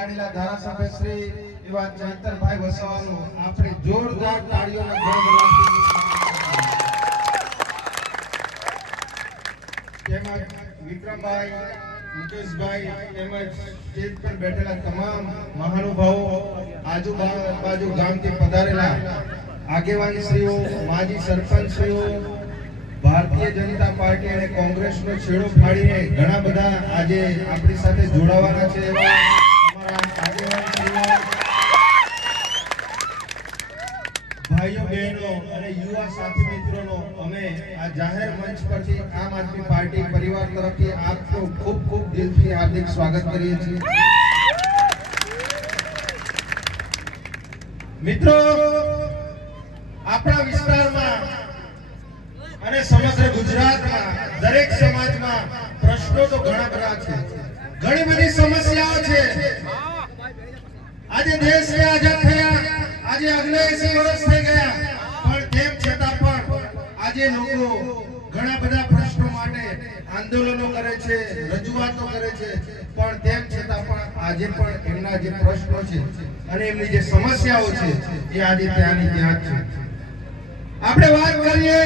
વગાડેલા ધારાસભ્ય શ્રી એવા ચૈતરભાઈ વસાવાનું આપણે જોરદાર તાળીઓના ગણગણાટથી તેમજ વિક્રમભાઈ, મુકેશભાઈ તેમજ સ્ટેજ પર બેઠેલા તમામ મહાનુભાવો, આજુબાજુ ગામથી પધારેલા આગેવાનશ્રીઓ, માજી સરપંચશ્રીઓ, ભારતીય જનતા પાર્ટી અને કોંગ્રેસનો છેડો ફાડીને ઘણા બધા આજે આપણી સાથે જોડાવાના છે એવા અમારા આગેવાનશ્રીઓ, ભાઈઓ બહેનો અને યુવા સાથી મિત્રોનો અમે આ જાહેર મંચ પરથી આમ આદમી પાર્ટી પરિવાર તરફથી આપનું ખૂબ ખૂબ દિલથી હાર્દિક સ્વાગત કરીએ છીએ. મિત્રો, આપણા વિસ્તારમાં અને સમગ્ર ગુજરાતમાં દરેક સમાજમાં પ્રશ્નો તો ઘણા બધા છે, ઘણી બધી સમસ્યાઓ છે. આજે દેશને આઝાદ થયા, આજે 80 વર્ષ થઈ ગયા, પણ તેમ છતાં પણ આજે લોકો ઘણા બધા પ્રશ્નો માટે આંદોલનો કરે છે, રજૂઆતો કરે છે, પણ તેમ છતાં પણ આજે પણ એમના જે પ્રશ્નો છે અને એમની જે સમસ્યાઓ છે એ આજે ત્યાંની ત્યાં જ છે. આપણે વાત કરીએ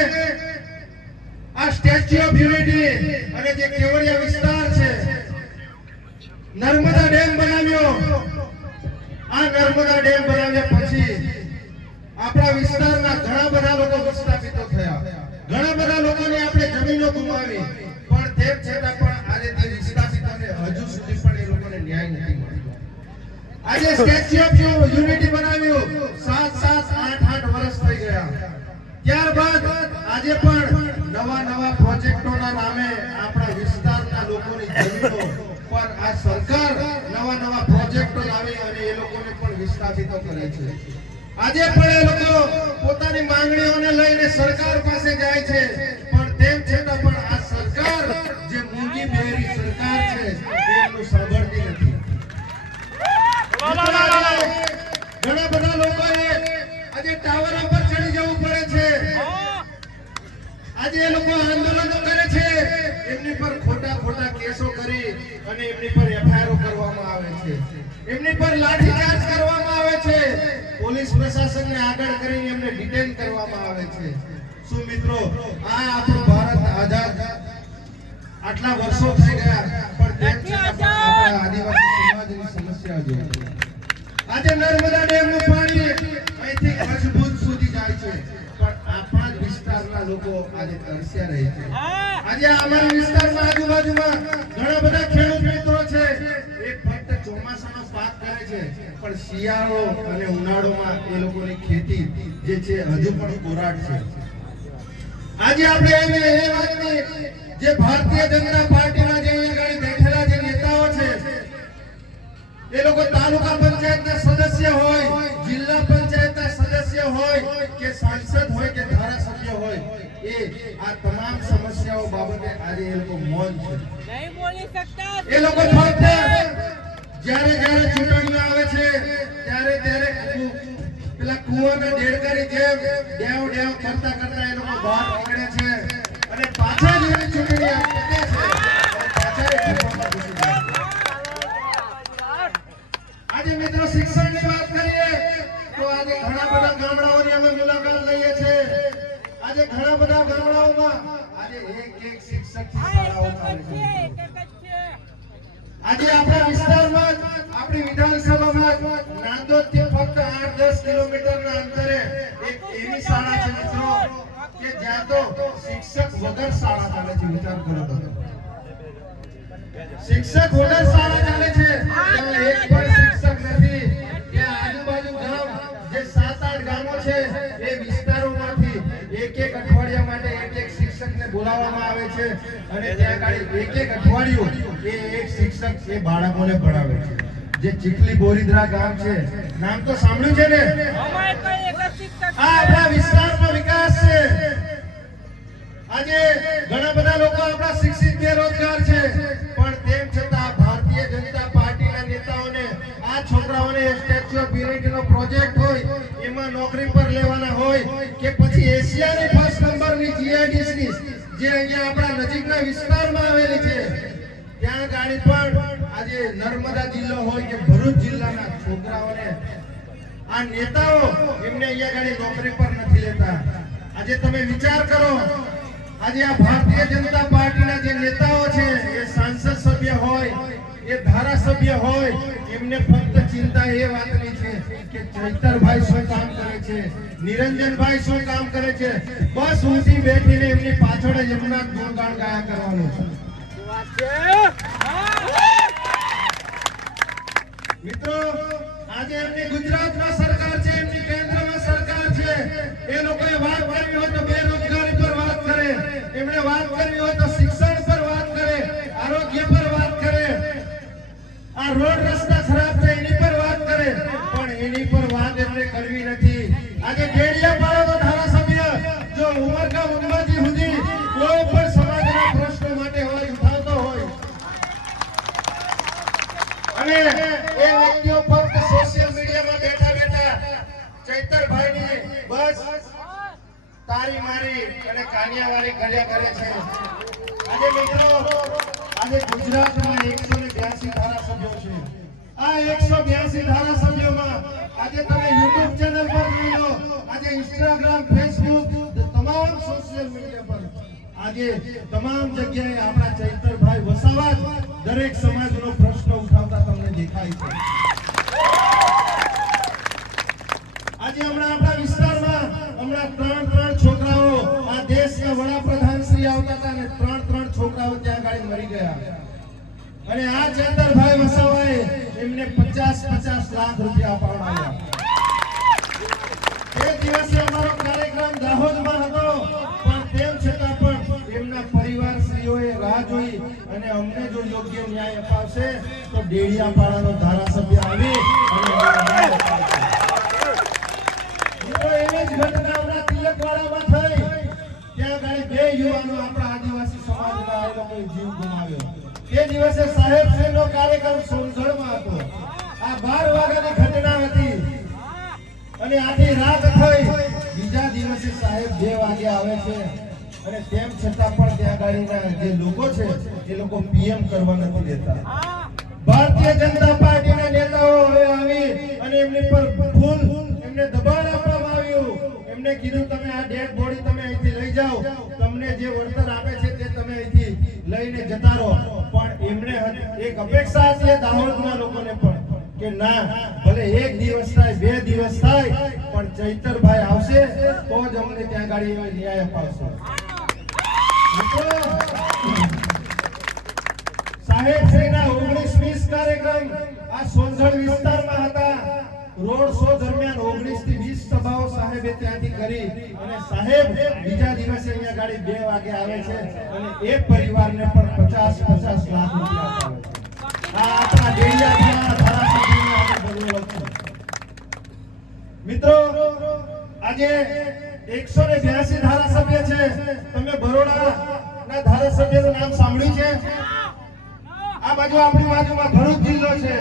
આ સ્ટેચ્યુ ઓફ યુનિટી અને જે કેવડિયા વિસ્તાર છે, નર્મદા ડેમ બનાવ્યો. આ નર્મદા ડેમ બનાવ્યા પછી આપણા વિસ્તારના ઘણા બધા લોકો વિસ્થાપિતો થયા, ઘણા બધા લોકોને આપણે જમીનો ગુમાવી, પણ તેમ છતાં પણ આજે તે વિસ્થાપિતોને હજુ સુધી પણ એ લોકોને ન્યાય નથી મળ્યો. આજે સ્ટેચ્યુ ઓફ યુનિટી બનાવ્યું, 7 8 વર્ષ થઈ ગયા. ત્યારબાદ આજે પણ નવા પ્રોજેક્ટોના નામે આપણા વિસ્તારના લોકોની જમીનો પર આ સરકાર નવા પ્રોજેક્ટો લાવી અને એ લોકોને પણ વિસ્થાપિતો કરે છે. આજે પણ એ લોકો પોતાની માંગણીઓને લઈને સરકાર પાસે જાય છે, પણ તેમ છતાં પણ આ સરકાર જે મૂંગી બેરી સરકાર છે એમનું સાંભળતી નથી. ઘણા બધા લોકોએ આજે ટાવર પર ચડી જવું પડે છે. આજે એ લોકો આંદોલનો કરે છે, એમની પર ખોટા કેસો કરી અને એમની પર એફઆઈઆર કરવામાં આવે છે, એમની પર લાઠીચાર્જ કરવામાં આવે છે, પોલીસ પ્રશાસનને આગળ કરીને એમને ડિટેન કરવામાં આવે છે. શું મિત્રો, આ આપણું ભારત આઝાદ આટલા વર્ષો થઈ ગયા, પણ તેમ છતાં આપણા આદિવાસી સમાજની સમસ્યા જોઈએ. આજે નર્મદા ડેમનું પાણી અહીંથી કચ્છ ભુજ સુધી જાય છે, પણ આપણા જ વિસ્તારના લોકો આજે તરસ્યા રહે છે. આજે અમારા વિસ્તારમાં આજુબાજુમાં ઘણા બધા ખેડૂત મિત્રો છે, એ ફક્ત ચોમાસાનો પાક કરે છે, પણ શિયાળો અને ઉનાળોમાં એ લોકોની ખેતી જે છે હજુ પણ કોરાટ છે. આજે આપણે એ વાતની જે ભારતીય જનતા પાર્ટીના જે અહીંયા બેઠેલા જે નેતાઓ છે, એ લોકો તાલુકા પંચાયતના સદસ્ય હોય, જિલ્લા પંચાયતના સદસ્ય હોય કે સાંસદ હોય કે ધારાસભ્ય હોય, એ આ તમામ સમસ્યાઓ બાબતે આજે એ લોકો મૌન છે, નહીં બોલી શકતા. એ લોકો ફક્ત જ્યારે ચૂંટણીઓ આવે છે ત્યારે પેલા કુવાના દેડકાની જેમ ડેવ કરતા એ લોકો બહાર નીકળે છે અને પાછા જેવી ચૂંટણી આપે છે, પાછા એ કુવામાં ઘૂસી જાય. આજે મિત્રો શિક્ષણની વાત કરીએ તો આજે ઘણા બધા ગામડાઓની અમે મુલાકાત લઈએ છીએ. આજે ઘણા બધા ગામડાઓમાં આજે એક શિક્ષકની શાળાઓ ચાલે છે. આજે આપણા વિસ્તારમાં આપણી વિધાનસભામાં નાંદોદથી ફક્ત 8-10 કિલોમીટરના અંતરે એક એવી શાળા છે મિત્રો કે જ્યાં તો શિક્ષક વગર શાળા ચાલે છે. વિચાર કરો તો, શિક્ષક વગર શાળા ચાલે છે, ત્યાં એક પણ શિક્ષક નથી. ત્યાં આજુબાજુ ગામ જે 7-8 ગામો છે એ વિસ્તારોમાંથી એક અઠવાડિયા માટે એક શિક્ષકને બોલાવવામાં આવે છે અને ત્યાં ગાડી એક અઠવાડિયું એ એક શિક્ષક એ બાળકોને ભણાવે છે. જે ચીખલી બોરીદ્રા ગામ છે, નામ તો સાંભળ્યું છે ને? આ આપણા વિસ્તારનો વિકાસ છે. આજે ઘણા બધા લોકો આપણા શિક્ષિત બેરોજગાર છે, પણ તેમ છતાં ભારતીય જનતા પાર્ટીના નેતાઓને આ છોકરાઓને સ્ટેચ્યુ ઓફ યુનિટીનો પ્રોજેક્ટ હોય એમાં નોકરી પર લેવાના હોય કે પછી એશિયાની ફર્સ્ટ નંબરની જીઆઈડીસી જે અહીંયા આપણા નજીકના વિસ્તારમાં આવેલી છે ત્યાં ગાડી પણ આજે નર્મદા જિલ્લો હોય કે ભરૂચ જિલ્લાના છોકરાઓને આ નેતાઓ એમને અહીંયા ગાડી નોકરી પર નથી લેતા. આજે તમે વિચાર કરો, આજે આ ભારતીય જનતા પાર્ટીના જે નેતાઓ છે, એ સાંસદ સભ્ય હોય, એ ધારાસભ્ય હોય, એમને ફક્ત ચિંતા એ વાતની છે કે ચૈતરભાઈ શું કામ કરે છે, નિરંજનભાઈ શું કામ કરે છે. બસ ઊંધી બેઠીને એમની પાછળ જ એમના ગુણગાન ગાયા કરવાનું છે. મિત્રો, આજે એમની ગુજરાતમાં સરકાર છે, એમની કેન્દ્રમાં સરકાર છે. એ લોકોએ વાત કરવી હોય તો બેરોજગારી પર વાત કરે, એમણે વાત કરવી હોય તો શિક્ષણ પર વાત કરે, આરોગ્ય પર વાત કરે, આ રોડ રસ્તા ખરાબ છે એની પર વાત કરે, પણ એની પર વાત એમણે કરવી નથી. આજે ડેડિયાપાડાનો ધારાસભ્ય જો ઉમરગામ અંબાજી સુધી કોઈ પણ સમાજના પ્રશ્નો માટે હોય ઉઠાવતો હોય અને એ વ્યક્તિઓ ફક્ત સોશિયલ મીડિયામાં બેઠા બેઠા ચૈતરભાઈની બસ તારી મારી અને કાનિયાવારી કર્યા કરે છે. આજે મિત્રો, આજે ગુજરાતમાં 182 ધારાસભ્યો છે. આ 182 ધારાસભ્યોમાં આજે તમે YouTube ચેનલ પર જોઈ લો, આજે Instagram, Facebook, તમામ સોશિયલ મીડિયા પર આજે તમામ જગ્યાએ આપણા ચૈતરભાઈ વસાવા દરેક સમાજનો પ્રશ્ન ઉઠાવતા તમને દેખાય છે. આજે હમણાં આપણા વિસ્તારમાં ત્રણ છોકરાઓ આ દેશના વડાપ્રધાન શ્રી આવતા હતા અને ત્રણ છોકરાઓ ત્યાં ગાડી મરી ગયા. અને આ ચૈતરભાઈ વસાવાએ એમને 50 લાખ રૂપિયા અપાવડાવ્યા. એ દિવસે અમારો કાર્યક્રમ દાહોદમાં હતો, પણ તેમ છતાં પણ એમના પરિવારશ્રીઓએ રાહ જોઈ અને અમને જો યોગ્ય ન્યાય અપાવશે તો ડેડિયાપાડાનો ધારાસભ્ય આવી અને એવી જ ઘટના હમણાં તિલકવાડામાં થઈ. ત્યાં ગાડી 2 યુવાનો આપણા આદિવાસી સમાજના એ લોકોએ જીવ ગુમાવ્યો. એ દિવસે સાહેબશ્રીનો કાર્યક્રમ સોનગઢમાં હતો. આ 12 વાગ્યાની ઘટના હતી અને આખી રાત થઈ. બીજા દિવસે સાહેબ 2 વાગે આવે છે અને તેમ છતાં પણ ત્યાં ગાડીના જે લોકો છે એ લોકો પીએમ કરવા નથી દેતા. ભારતીય જનતા પાર્ટીના નેતાઓ હવે આવી અને એમની પર ફૂલ એમને દબાણ આપવામાં આવ્યું. એમને કીધું તમે આ ડેડ બોડી તમે અહીંથી લઈ જાઓ, તમને જે વળતર આપે છે તે તમે અહીંથી લઈને જતા રહો. પણ એમણે એક અપેક્ષા હતી દાહોદના લોકોને પણ કે ના, ભલે 1 દિવસ થાય 2 દિવસ થાય પણ ચૈતરભાઈ આવશે તો જ અમને ત્યાં ગાડી ન્યાય અપાવશે. સાહેબશ્રીના 19-20 કાર્યક્રમ આ સોનગઢ વિસ્તારમાં હતા. રોડ શો દરમિયાન 19 થી 20 સભાઓ સાહેબે ત્યાંથી કરી અને સાહેબ બીજા દિવસે અહીંયા ગાડી 2 વાગે આવે છે અને એક પરિવારને પણ 50 લાખ રૂપિયા આપે છે. આ આપણા ડેડિયાપાડા ધારાસભ્યની આજે જરૂરત છે. મિત્રો, આજે 182 ધારાસભ્ય છે. તમે બરોડાના ધારાસભ્યનું નામ સાંભળ્યું છે? આ બાજુ આપણી બાજુમાં ભરૂચ જિલ્લો છે.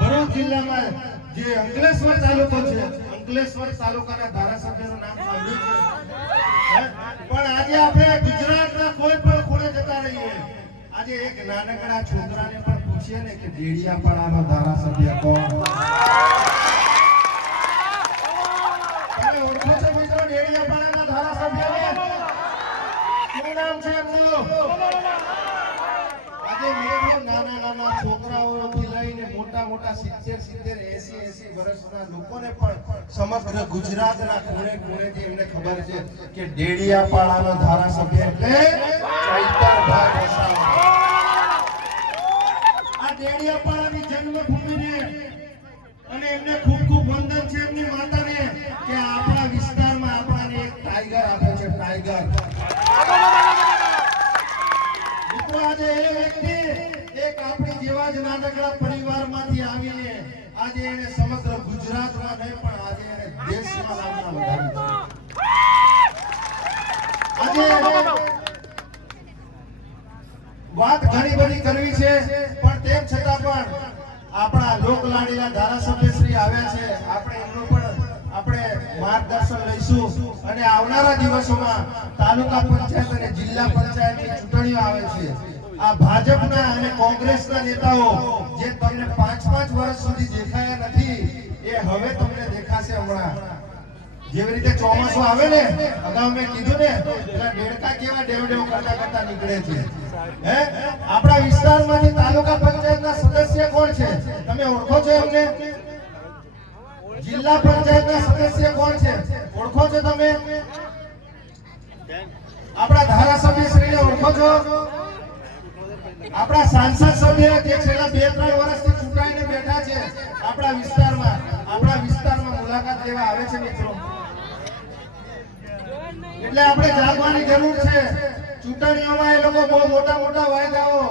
ભરૂચ જિલ્લામાં જે અંકલેશ્વર તાલુકો છે, અંકલેશ્વર તાલુકાના ધારાસભ્યનું નામ સાંભળ્યું છે? પણ આજે આપણે ગુજરાતના કોઈ પણ ખૂણે જતા રહીએ, આજે એક નાનકડા છોકરાને પણ પૂછીએ ને કે ડેડિયાપાડાનો ધારાસભ્ય કોણ? તમે ઓળખો છો મિત્રો ડેડિયાપાડાના ધારાસભ્યને? શું નામ છે એમનું? આજે મિત્રો નાના છોકરાઓથી લઈને મોટા 70, 80 વર્ષના લોકોને પણ સમગ્ર ગુજરાતના ખૂણે એમને ખબર છે કે ડેડિયાપાડાનો ધારાસભ્ય એટલે ચૈતરભાઈ વસાવા. આ ડેડિયાપાડાની જન્મભૂમિને અને એમને ખૂબ વંદન છે એમની માતાને કે આપણા વિસ્તારમાં આપણને એક ટાઈગર આપે છે. ટાઈગર આજે એ વ્યક્તિ એક આપણી જેવા જ નાનકડા પરિવારમાંથી આવીને આજે એને સમગ્ર ગુજરાતમાં નહીં પણ આજે એને દેશમાં નામના વધારી છે. આજે વાત ઘણી બધી કરવી છે પણ તેમ છતાં પણ આપણા લોકલાડીલા ધારાસભ્ય શ્રી આવ્યા છે. આપણે એમનું પણ આપણે માર્ગદર્શન લઈશું અને આવનારા દિવસોમાં તાલુકા પંચાયત અને જિલ્લા પંચાયતની ચૂંટણીઓ આવે છે. આ ભાજપના અને કોંગ્રેસના નેતાઓ જે તમને 5-5 વર્ષ સુધી દેખાયા નથી એ હવે તમને દેખાશે હમણાં. જેવી રીતે ચોમાસું આવે ને, અગાઉ મેં કીધું ને, પેલા દેડકા કેવા ડેવડેવ કરતા કરતા નીકળે છે. હે, આપણા વિસ્તારમાંથી તાલુકા પંચાયતના સદસ્ય કોણ છે? તમે ઓળખો છો એમને? જિલ્લા પંચાયતના સદસ્ય કોણ છે? ઓળખો છો તમે? આપણા ધારાસભ્ય શ્રીને ઓળખો છો? આપણા સાંસદ સભ્ય જે છેલ્લા 2-3 વર્ષથી ચૂંટાઈને બેઠા છે આપણા વિસ્તારમાં મુલાકાત લેવા આવે છે મિત્રો. એટલે આપણે જાગવાની જરૂર છે. ચૂંટણીઓમાં એ લોકો બહુ મોટા વાયદાઓ,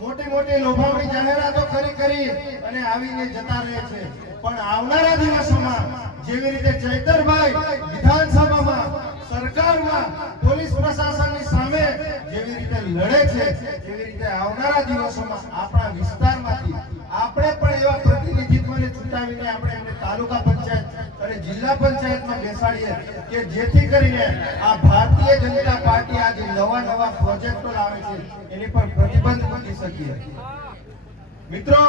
મોટી લોભામણી જાહેરાતો કરી અને આવીને જતા રહે છે. પણ આવનારા દિવસોમાં જેવી રીતે ચૈતરભાઈ વિધાનસભામાં, સરકારમાં, પોલીસ પ્રશાસનની સામે જેવી રીતે લડે છે, એવી રીતે આવનારા દિવસોમાં આપણા વિસ્તારમાંથી આપણે પણ એવા પ્રતિનિધિત્વને ચૂંટાવીને આપણે એમને તાલુકા પંચાયત અને જિલ્લા પંચાયતમાં બેસાડીએ કે જેથી કરીને આ ભારતીય જનતા પાર્ટી આજે નવા પ્રોજેક્ટો લાવે છે એની પર પ્રતિબંધ મૂકી શકીએ. મિત્રો,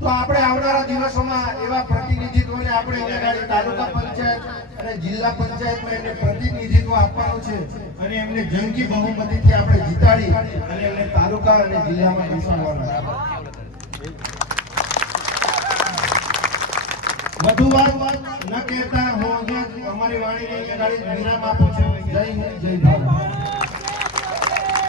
તો આપણે આવનારા દિવસોમાં એવા પ્રતિનિધિત્વને આપણે ઉમેરાડી તાલુકા પંચાયત અને જિલ્લા પંચાયતમાં એમને પ્રતિનિધિત્વ આપવાનું છે અને એમને જંગી બહુમતીથી આપણે જીતાડી અને એમને તાલુકા અને જિલ્લામાં બેસાડવાના. વધુ વાત ન કહેતા હું અમારી વાણીને વિરામ આપું છું. જય હિન્દ, જય ભારત.